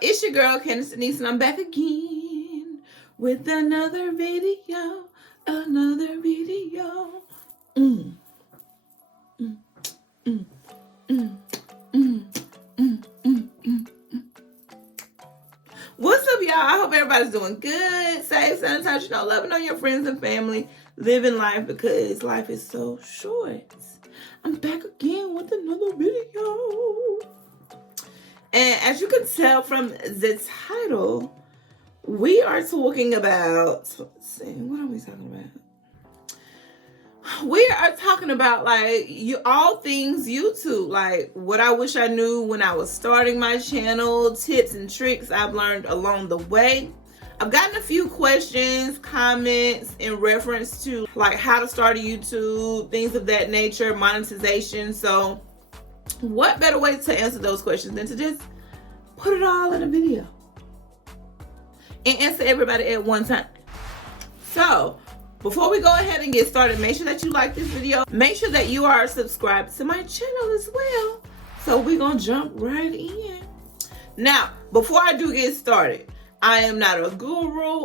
It's your girl, Candace Denise, and I'm back again with another video. What's up, y'all? I hope everybody's doing good, safe, sanitize, loving on your friends and family, living life because life is so short. I'm back again with another video. And as you can tell from the title, we are talking about, let's see, what are we talking about? We are talking about all things YouTube, like what I wish I knew when I was starting my channel, tips and tricks I've learned along the way. I've gotten a few questions, comments in reference to like how to start a YouTube, things of that nature, monetization. So what better way to answer those questions than to just put it all in a video and answer everybody at one time. So before we go ahead and get started, make sure that you like this video. Make sure that you are subscribed to my channel as well. So we're gonna jump right in. Now, before I do get started, I am not a guru.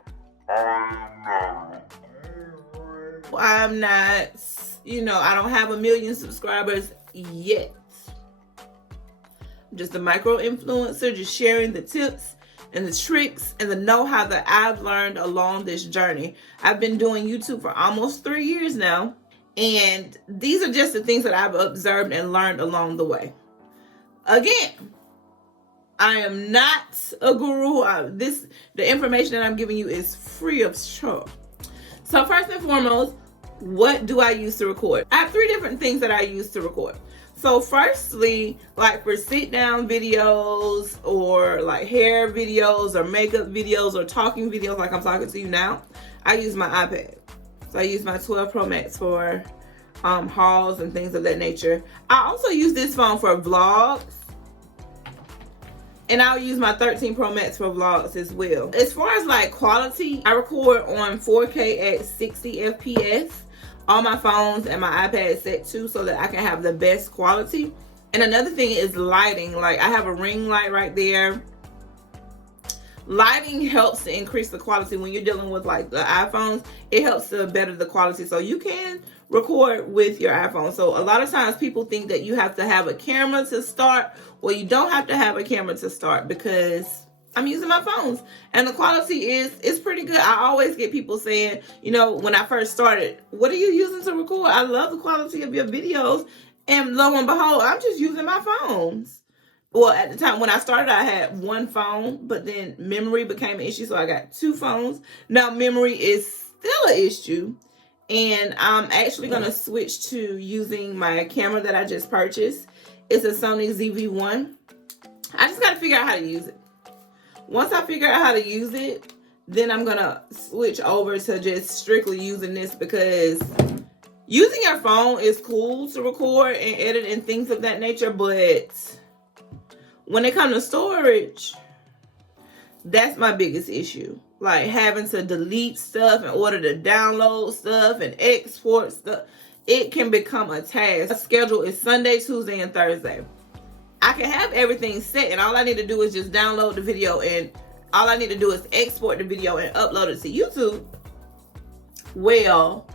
I'm not, I don't have 1 million subscribers yet. I'm just a micro influencer, just sharing the tips and the tricks and the know-how that I've learned along this journey. I've been doing YouTube for almost 3 years now, and these are just the things that I've observed and learned along the way. Again, I am not a guru. The information that I'm giving you is free of charge. So first and foremost, what do I use to record? I have 3 different things that I use to record. So firstly, like for sit down videos or like hair videos or makeup videos or talking videos like I'm talking to you now, I use my iPad. So I use my 12 Pro Max for hauls and things of that nature. I also use this phone for vlogs. And I'll use my 13 Pro Max for vlogs as well. As far as like quality, I record on 4K at 60 FPS. All my phones and my iPad set too, so that I can have the best quality. And another thing is lighting. Like I have a ring light right there. Lighting helps to increase the quality when you're dealing with like the iPhones. It helps to better the quality, so you can record with your iPhone. So a lot of times people think that you have to have a camera to start. Well, you don't have to have a camera to start because I'm using my phones and the quality is pretty good. I always get people saying, when I first started, what are you using to record? I love the quality of your videos. And lo and behold, I'm just using my phones. Well, at the time when I started, I had 1 phone, but then memory became an issue. So I got 2 phones. Now memory is still an issue. And I'm actually going to switch to using my camera that I just purchased. It's a Sony ZV-1. I just got to figure out how to use it. Once I figure out how to use it, then I'm going to switch over to just strictly using this, because using your phone is cool to record and edit and things of that nature. But when it comes to storage, that's my biggest issue. Like having to delete stuff in order to download stuff and export stuff, it can become a task. My schedule is Sunday, Tuesday, and Thursday. I can have everything set and all I need to do is just download the video, and all I need to do is export the video and upload it to YouTube. Well,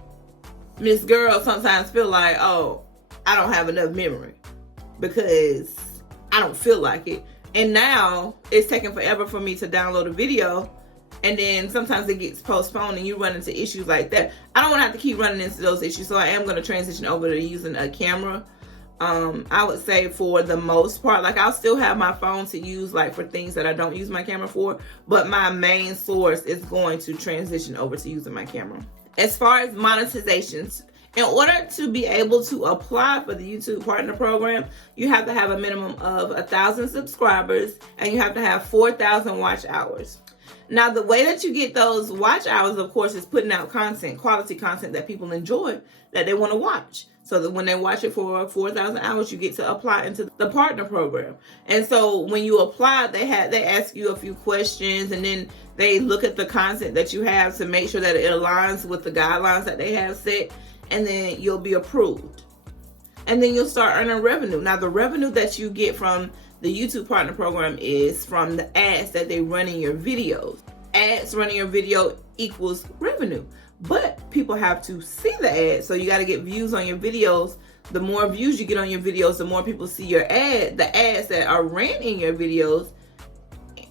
Miss Girl sometimes feel like, oh, I don't have enough memory because I don't feel like it. And now it's taking forever for me to download a video, and then sometimes it gets postponed and you run into issues like that. I don't want to have to keep running into those issues, so I am going to transition over to using a camera. I would say for the most part, like I'll still have my phone to use like for things that I don't use my camera for, but my main source is going to transition over to using my camera. As far as monetizations, in order to be able to apply for the YouTube Partner Program, you have to have a minimum of 1,000 subscribers and you have to have 4,000 watch hours. Now, the way that you get those watch hours, of course, is putting out content, quality content that people enjoy, that they want to watch. So that when they watch it for 4,000 hours, you get to apply into the partner program. And so when you apply, they ask you a few questions, and then they look at the content that you have to make sure that it aligns with the guidelines that they have set, and then you'll be approved. and then you'll start earning revenue. Now, the revenue that you get from the YouTube Partner Program is from the ads that they run in your videos. Ads running your video equals revenue, but people have to see the ads, so you got to get views on your videos. The more views you get on your videos, the more people see your ad, the ads that are ran in your videos,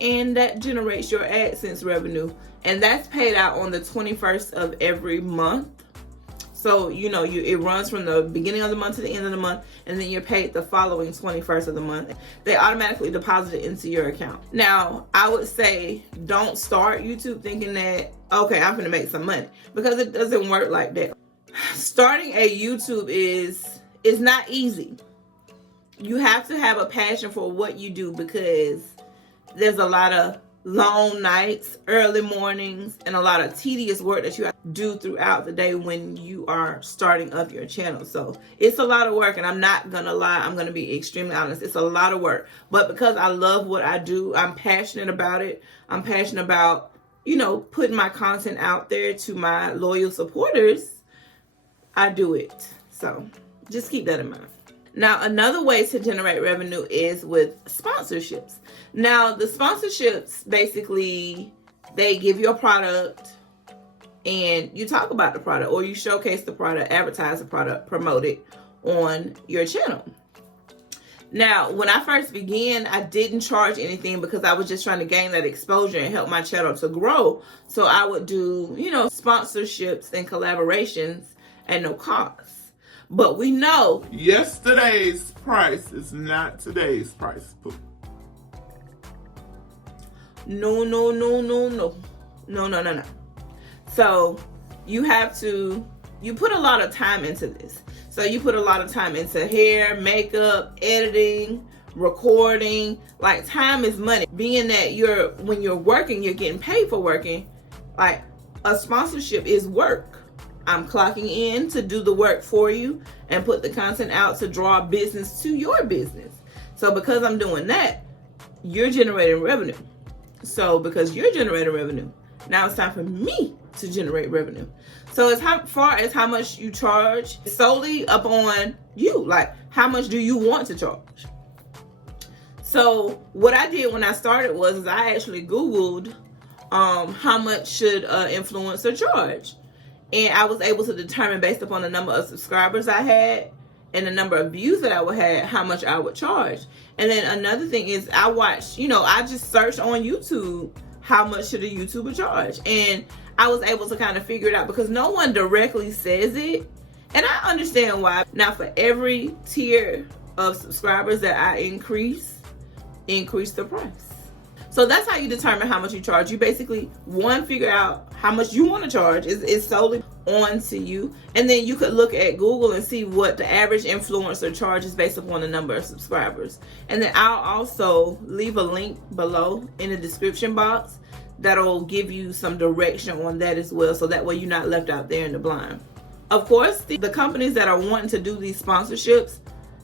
and that generates your AdSense revenue. And that's paid out on the 21st of every month. So, it runs from the beginning of the month to the end of the month, and then you're paid the following 21st of the month. They automatically deposit it into your account. Now, I would say don't start YouTube thinking that, okay, I'm going to make some money, because it doesn't work like that. Starting a YouTube is not easy. You have to have a passion for what you do, because there's a lot of long nights, early mornings, and a lot of tedious work that you have to do throughout the day when you are starting up your channel. So it's a lot of work, and I'm not gonna lie, I'm gonna be extremely honest. It's a lot of work, but because I love what I do, I'm passionate about it. I'm passionate about, putting my content out there to my loyal supporters. I do it. So just keep that in mind. Now, another way to generate revenue is with sponsorships. Now, the sponsorships, basically, they give you a product and you talk about the product, or you showcase the product, advertise the product, promote it on your channel. Now, when I first began, I didn't charge anything because I was just trying to gain that exposure and help my channel to grow. So I would do, sponsorships and collaborations at no cost. But we know yesterday's price is not today's price. No. So you put a lot of time into this. So you put a lot of time into hair, makeup, editing, recording. Like, time is money. Being that when you're working, you're getting paid for working. Like, a sponsorship is work. I'm clocking in to do the work for you and put the content out to draw business to your business. So because I'm doing that, you're generating revenue. So because you're generating revenue, now it's time for me to generate revenue. So as far as how much you charge, it's solely up on you. Like, how much do you want to charge? So what I did when I started was I actually Googled how much should an influencer charge. And I was able to determine, based upon the number of subscribers I had and the number of views that I would have, how much I would charge. And then another thing is I watched, I just searched on YouTube, how much should a YouTuber charge? And I was able to kind of figure it out, because no one directly says it. And I understand why. Now, for every tier of subscribers that I increase the price. So that's how you determine how much you charge. You basically, figure out how much you want to charge. It's solely on to you. And then you could look at Google and see what the average influencer charges based upon the number of subscribers. And then I'll also leave a link below in the description box that'll give you some direction on that as well. So that way you're not left out there in the blind. Of course, the companies that are wanting to do these sponsorships,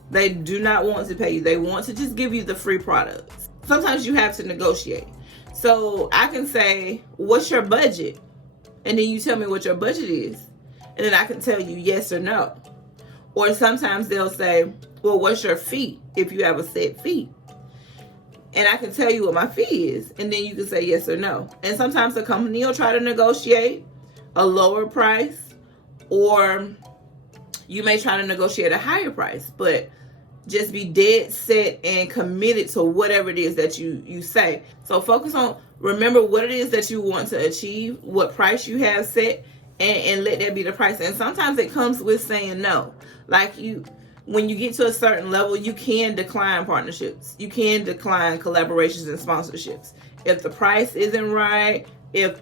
they do not want to pay you. They want to just give you the free products. Sometimes you have to negotiate. So I can say, what's your budget? And then you tell me what your budget is. And then I can tell you yes or no. Or sometimes they'll say, well, what's your fee, if you have a set fee? And I can tell you what my fee is. And then you can say yes or no. And sometimes the company will try to negotiate a lower price, or you may try to negotiate a higher price. But just be dead set and committed to whatever it is that you say. So focus on, remember what it is that you want to achieve, what price you have set, and let that be the price. And sometimes it comes with saying no. Like, when you get to a certain level, you can decline partnerships. You can decline collaborations and sponsorships. If the price isn't right, if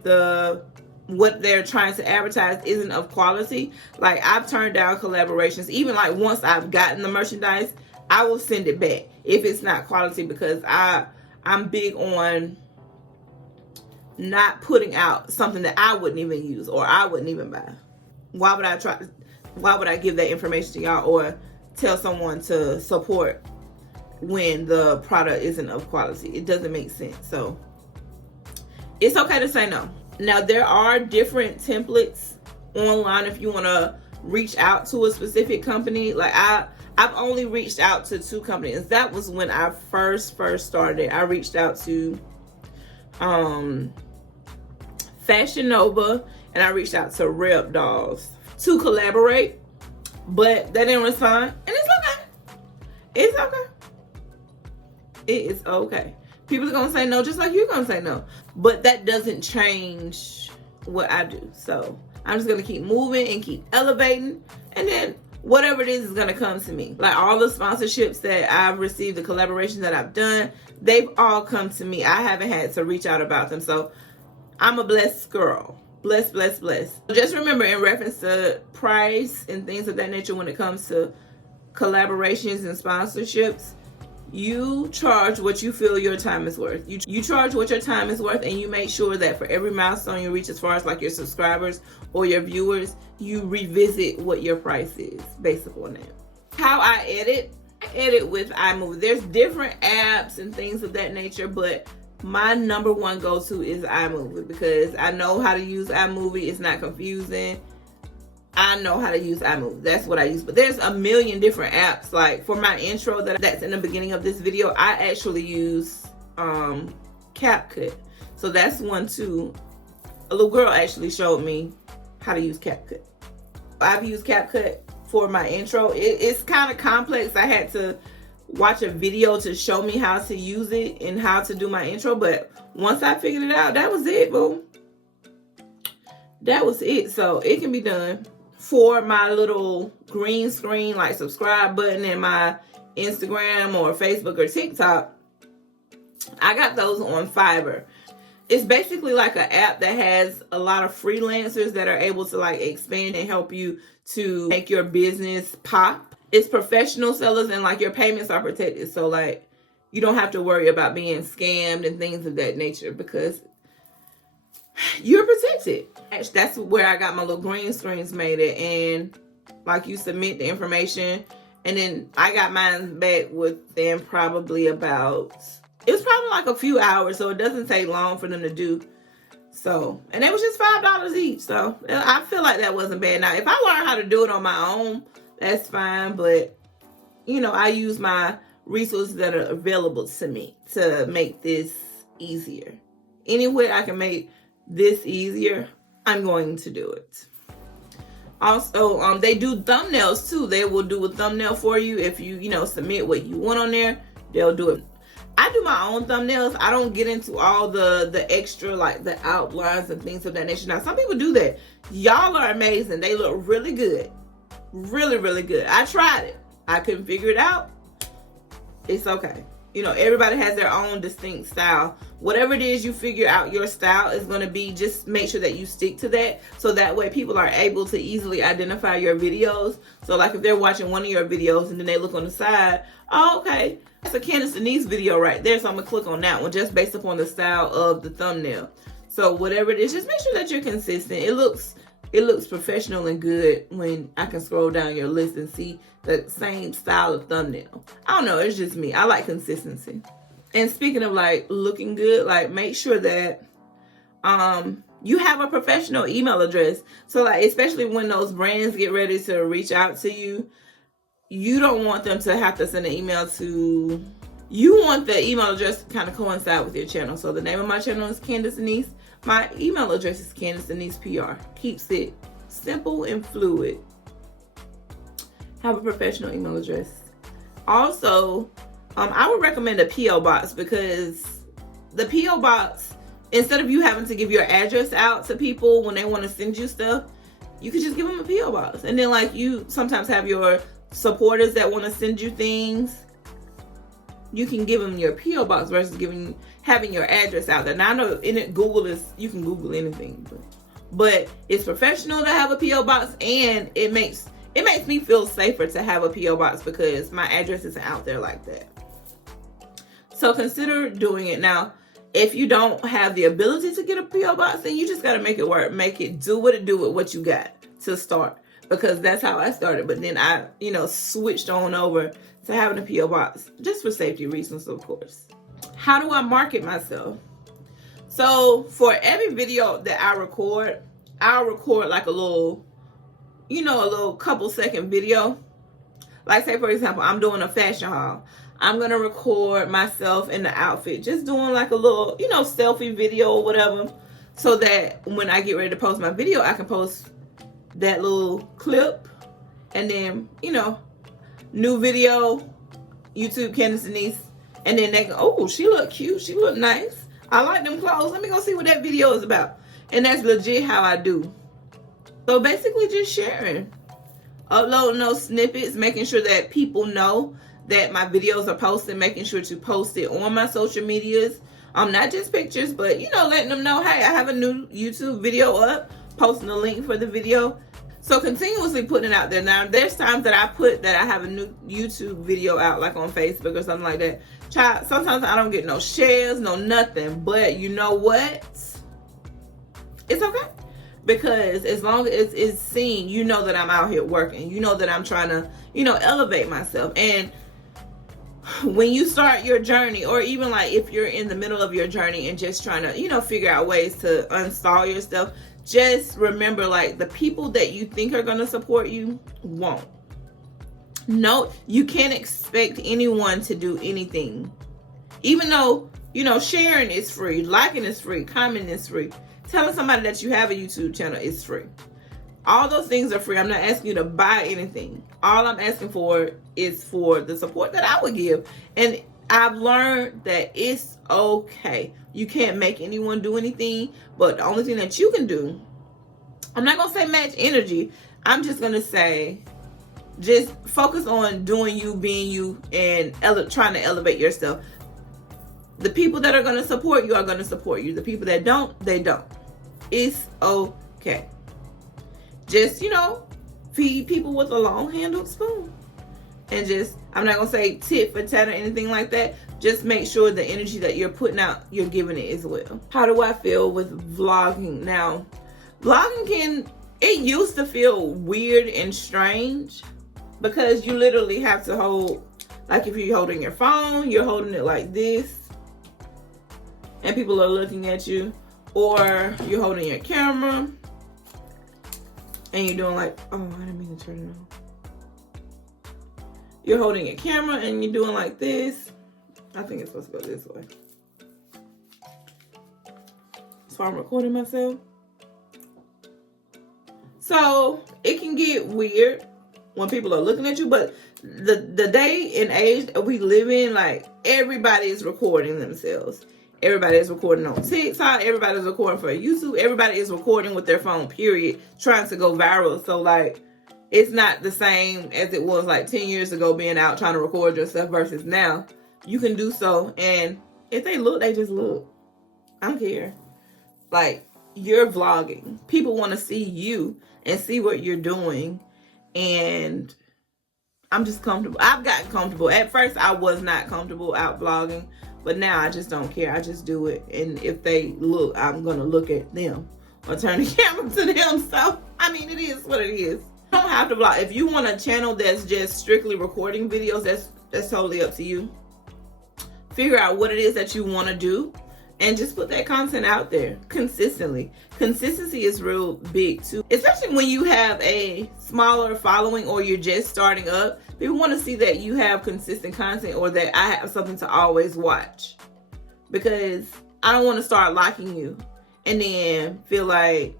what they're trying to advertise isn't of quality. Like, I've turned down collaborations. Even like once I've gotten the merchandise, I will send it back if it's not quality, because I'm big on not putting out something that I wouldn't even use or I wouldn't even buy. Why would I give that information to y'all or tell someone to support when the product isn't of quality? It doesn't make sense. So it's okay to say no. Now, there are different templates online if you want to reach out to a specific company. Like, I I've only reached out to 2 companies. That was when I first started. I reached out to Fashion Nova, and I reached out to Rep Dolls to collaborate, but they didn't respond, and it's okay. It's okay. It is okay. People are gonna say no, just like you're gonna say no, but that doesn't change what I do. So I'm just gonna keep moving and keep elevating, and then whatever it is gonna come to me. Like all the sponsorships that I've received, the collaborations that I've done, they've all come to me. I haven't had to reach out about them. So I'm a blessed girl. Blessed. Just remember, in reference to price and things of that nature, when it comes to collaborations and sponsorships, you charge what you feel your time is worth. You charge what your time is worth, and you make sure that for every milestone you reach, as far as like your subscribers or your viewers, you revisit what your price is based upon that. How I edit with iMovie. There's different apps and things of that nature, but my number one go-to is iMovie because I know how to use iMovie. It's not confusing. I know how to use iMovie. That's what I use. But there's a million different apps. Like for my intro that's in the beginning of this video, I actually use CapCut. So that's one too. A little girl actually showed me how to use CapCut. I've used CapCut for my intro. It's kind of complex. I had to watch a video to show me how to use it and how to do my intro. But once I figured it out, that was it, boo. That was it. So it can be done. For my little green screen, like subscribe button in my Instagram or Facebook or TikTok, I got those on Fiverr. It's basically like an app that has a lot of freelancers that are able to like expand and help you to make your business pop. It's professional sellers, and like your payments are protected. So like you don't have to worry about being scammed and things of that nature because you're protected. That's where I got my little green screens made at, and like you submit the information, and then I got mine back within probably about, it was probably like a few hours, so it doesn't take long for them to do. So, and it was just $5 each, so I feel like that wasn't bad. Now if I learn how to do it on my own, that's fine, but you know, I use my resources that are available to me to make this easier. Any way I can make this easier, I'm going to do it. Also, they do thumbnails too. They will do a thumbnail for you. If you submit what you want on there, they'll do it. I do my own thumbnails. I don't get into all the extra, like the outlines and things of that nature. Now, some people do that. Y'all are amazing. They look really good. Really good. I tried it. I couldn't figure it out. It's okay. Everybody has their own distinct style. Whatever it is you figure out your style is going to be, just make sure that you stick to that. So that way people are able to easily identify your videos. So like if they're watching one of your videos and then they look on the side, oh, okay, that's a Candace Denise video right there. So I'm going to click on that one just based upon the style of the thumbnail. So whatever it is, just make sure that you're consistent. It looks professional and good when I can scroll down your list and see the same style of thumbnail. I don't know, it's just me. I like consistency. And speaking of like looking good, like make sure that you have a professional email address. So like, especially when those brands get ready to reach out to you, you don't want them to have to send an email to, you want the email address to kind of coincide with your channel. So the name of my channel is Candace Denise. My email address is Candace Denise PR. Keeps it simple and fluid. Have a professional email address. Also, I would recommend a P.O. box, because the P.O. box, instead of you having to give your address out to people when they want to send you stuff, you could just give them a P.O. box. And then like you sometimes have your supporters that want to send you things. You can give them your P.O. box versus having your address out there. Now I know you can Google anything, but it's professional to have a P.O. box, and it makes me feel safer to have a P.O. box because my address isn't out there like that. So consider doing it. Now, if you don't have the ability to get a P.O. box, then you just got to make it work. Make it do what it do with what you got to start, because that's how I started. But then I, switched on over to having a P.O. box just for safety reasons, of course. How do I market myself? So for every video that I'll record like a little couple second video. Like say for example, I'm doing a fashion haul. I'm going to record myself in the outfit, just doing like a little, you know, selfie video or whatever, so that when I get ready to post my video, I can post that little clip, and then, you know, new video, YouTube Candace Denise, and then they go, oh, she look cute, she look nice, I like them clothes, let me go see what that video is about. And that's legit how I do. So basically just sharing, uploading those snippets, making sure that people know that my videos are posted, making sure to post it on my social medias. Not just pictures, but, you know, letting them know, hey, I have a new YouTube video up, posting the link for the video. So continuously putting it out there. Now, there's times that I put that I have a new YouTube video out, like on Facebook or something like that. Child, sometimes I don't get no shares, no nothing. But you know what? It's okay. Because as long as it's seen, you know that I'm out here working. You know that I'm trying to, you know, elevate myself. And when you start your journey, or even like if you're in the middle of your journey and just trying to, you know, figure out ways to uninstall your stuff, just remember, like, the people that you think are going to support you won't. No, you can't expect anyone to do anything. Even though, you know, sharing is free, liking is free, commenting is free, telling somebody that you have a YouTube channel is free. All those things are free. I'm not asking you to buy anything. All I'm asking for is for the support that I would give. And I've learned that it's okay. You can't make anyone do anything, but the only thing that you can do, I'm not going to say match energy. I'm just going to say just focus on doing you, being you, and trying to elevate yourself. The people that are going to support you are going to support you. The people that don't, they don't. It's okay. Just, you know, feed people with a long-handled spoon. And just, I'm not going to say tit for tat or anything like that. Just make sure the energy that you're putting out, you're giving it as well. How do I feel with vlogging? Now, vlogging it used to feel weird and strange because you literally have to hold, like if you're holding your phone, you're holding it like this and people are looking at you, or you're holding your camera and you're doing like, oh, I didn't mean to turn it on. You're holding your camera and you're doing like this. I think it's supposed to go this way. So I'm recording myself. So it can get weird when people are looking at you, but the day and age we live in, like, everybody is recording themselves. Everybody is recording on TikTok. Everybody is recording for YouTube. Everybody is recording with their phone, period, trying to go viral. So, like, it's not the same as it was like 10 years ago being out trying to record yourself versus now. You can do so. And if they look, they just look. I don't care. Like, you're vlogging. People want to see you and see what you're doing. And I'm just comfortable. I've gotten comfortable. At first, I was not comfortable out vlogging. But now I just don't care. I just do it. And if they look, I'm going to look at them or turn the camera to them. So, I mean, it is what it is. You don't have to vlog. If you want a channel that's just strictly recording videos, that's totally up to you. Figure out what it is that you want to do and just put that content out there consistently. Consistency is real big too, especially when you have a smaller following or you're just starting up. People want to see that you have consistent content or that I have something to always watch, because I don't want to start liking you and then feel like,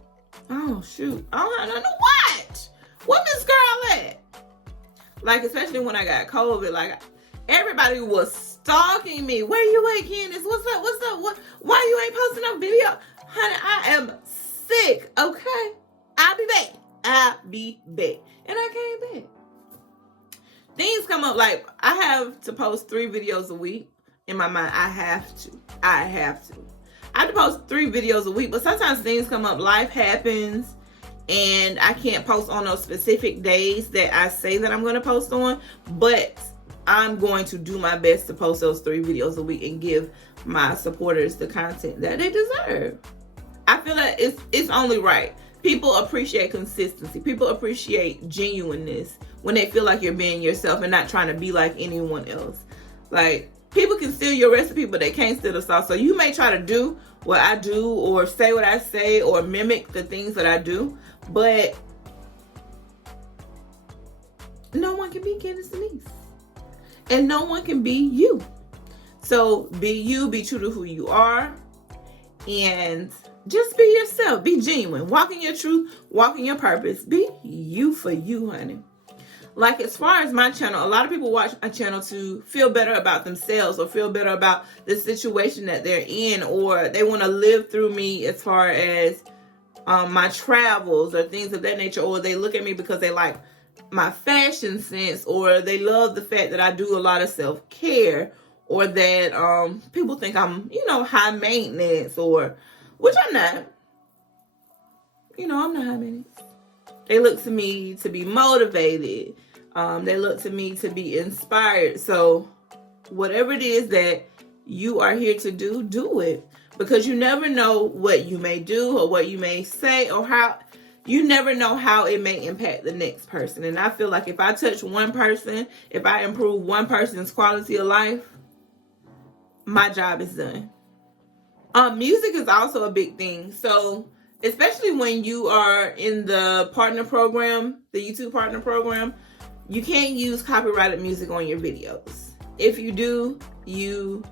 oh shoot, I don't have nothing to watch. What this girl at? Like, especially when I got COVID, like, everybody was stalking me. Where you at, Candace? What's up? What's up? Why you ain't posting no video? Honey, I am sick, okay? I'll be back. And I came back. Things come up, like, I have to post 3 videos a week. In my mind, I have to. I have to post 3 videos a week, but sometimes things come up, life happens, and I can't post on those specific days that I say that I'm going to post on, but I'm going to do my best to post those 3 videos a week and give my supporters the content that they deserve. I feel that it's only right. People appreciate consistency. People appreciate genuineness when they feel like you're being yourself and not trying to be like anyone else. Like, people can steal your recipe, but they can't steal the sauce. So you may try to do what I do or say what I say or mimic the things that I do, but no one can be Candace Denise. And no one can be you. So be you, be true to who you are, and just be yourself. Be genuine. Walk in your truth, walk in your purpose. Be you for you, honey. Like, as far as my channel, a lot of people watch my channel to feel better about themselves or feel better about the situation that they're in, or they want to live through me as far as my travels or things of that nature, or they look at me because they like my fashion sense, or they love the fact that I do a lot of self-care, or that people think I'm, high maintenance, or, which I'm not. I'm not high maintenance. They look to me to be motivated. They look to me to be inspired. So whatever it is that you are here to do, do it. Because you never know what you may do or what you may say, or how you never know how it may impact the next person. And I feel like if I touch one person, if I improve one person's quality of life, my job is done. Music is also a big thing. So especially when you are in the partner program, the YouTube partner program, you can't use copyrighted music on your videos. If you do, your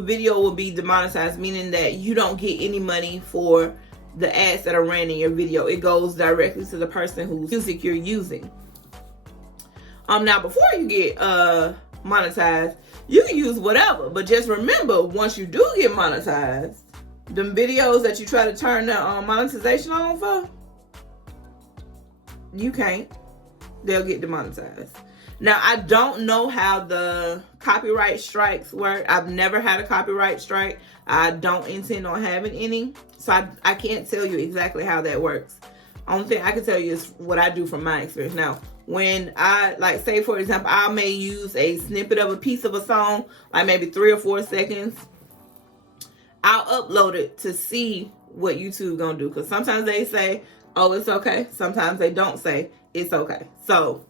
video will be demonetized, meaning that you don't get any money for the ads that are ran in your video. It goes directly to the person whose music you're using. Now, before you get monetized, you can use whatever, but just remember, once you do get monetized, them videos that you try to turn the monetization on for, you can't. They'll get demonetized. Now, I don't know how the copyright strikes work. I've never had a copyright strike. I don't intend on having any. So I can't tell you exactly how that works. Only thing I can tell you is what I do from my experience. Now, when I, like, say, for example, I may use a snippet of a piece of a song, like maybe 3 or 4 seconds, I'll upload it to see what YouTube gonna do. Because sometimes they say, oh, it's okay. Sometimes they don't say it's okay. So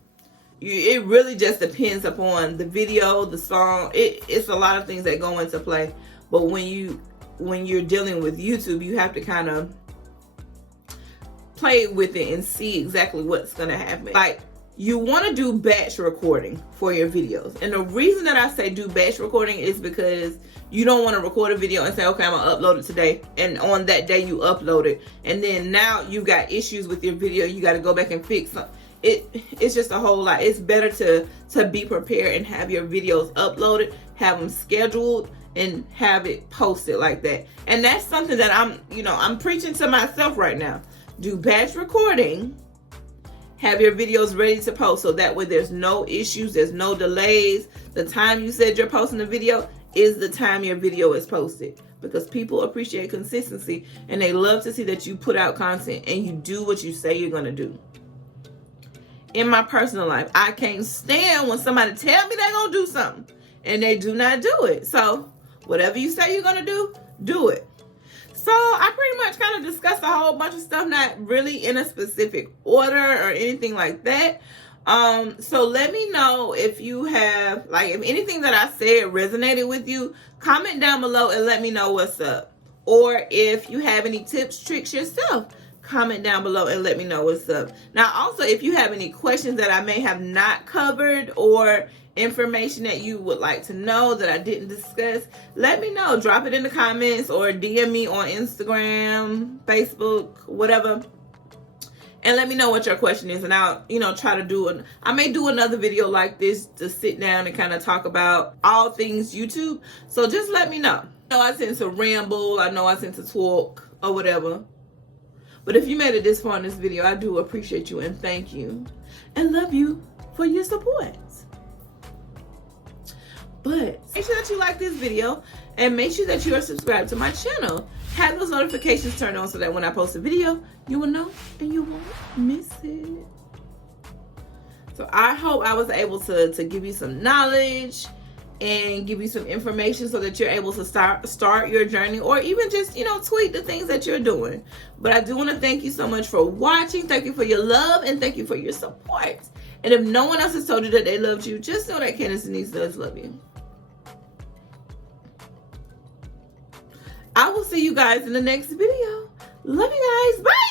it really just depends upon the video, the song. It's a lot of things that go into play. But when you're dealing with YouTube, you have to kind of play with it and see exactly what's gonna happen. Like, you want to do batch recording for your videos. And the reason that I say do batch recording is because you don't want to record a video and say, okay, I'm gonna upload it today, and on that day you upload it, and then now you got issues with your video, you got to go back and fix them. It's just a whole lot. It's better to be prepared and have your videos uploaded, have them scheduled, and have it posted like that. And that's something that I'm preaching to myself right now. Do batch recording, have your videos ready to post, so that way there's no issues, there's no delays. The time you said you're posting the video is the time your video is posted, because people appreciate consistency and they love to see that you put out content and you do what you say you're gonna do. In my personal life, I can't stand when somebody tell me they're gonna do something and they do not do it. So whatever you say you're gonna do it. So I pretty much kind of discussed a whole bunch of stuff, not really in a specific order or anything like that. So let me know if you have, like, if anything that I said resonated with you. Comment down below and let me know what's up. Or if you have any tips, tricks yourself, comment down below and let me know what's up. Now, also, if you have any questions that I may have not covered, or information that you would like to know that I didn't discuss, let me know. Drop it in the comments or DM me on Instagram, Facebook, whatever, and let me know what your question is, and I'll try to I may do another video like this to sit down and kind of talk about all things YouTube. So just let me know. I know I tend to ramble, I know I tend to talk or whatever, but if you made it this far in this video, I do appreciate you and thank you and love you for your support. But make sure that you like this video and make sure that you are subscribed to my channel. Have those notifications turned on so that when I post a video, you will know and you won't miss it. So I hope I was able to give you some knowledge and give you some information so that you're able to start your journey, or even just, tweak the things that you're doing. But I do want to thank you so much for watching. Thank you for your love and thank you for your support. And if no one else has told you that they loved you, just know that Candace Denise does love you. I will see you guys in the next video. Love you guys. Bye.